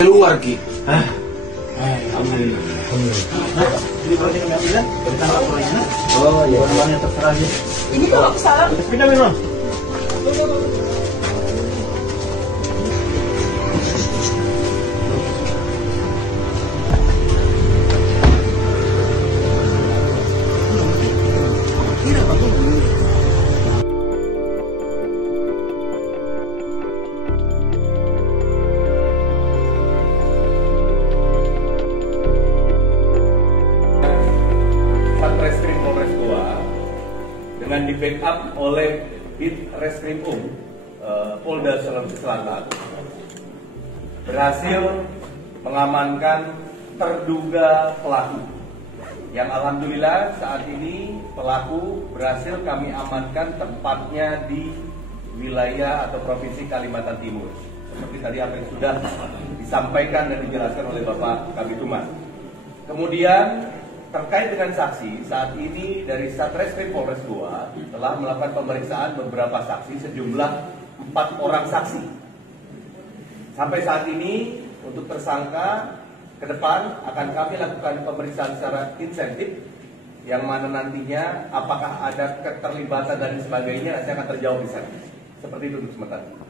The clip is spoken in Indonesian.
Keluar Ki. Alhamdulillah. Ini kalau kita ambil kita laporannya. Oh iya. Orang yang terserah dia. Ini kalau kesalahan Kita minum. Satreskrim Polres Goa dengan di backup oleh Ditreskrim Polda Sulawesi Selatan berhasil mengamankan terduga pelaku yang alhamdulillah saat ini pelaku berhasil kami amankan tempatnya di wilayah atau provinsi Kalimantan Timur seperti tadi apa yang sudah disampaikan dan dijelaskan oleh Bapak Kabid Humas. Kemudian terkait dengan saksi, saat ini dari Satreskrim Polres Goa telah melakukan pemeriksaan beberapa saksi sejumlah 4 orang saksi. Sampai saat ini untuk tersangka ke depan akan kami lakukan pemeriksaan secara insentif yang mana nantinya apakah ada keterlibatan dan sebagainya nanti akan terjawab di sana. Seperti itu untuk sementara.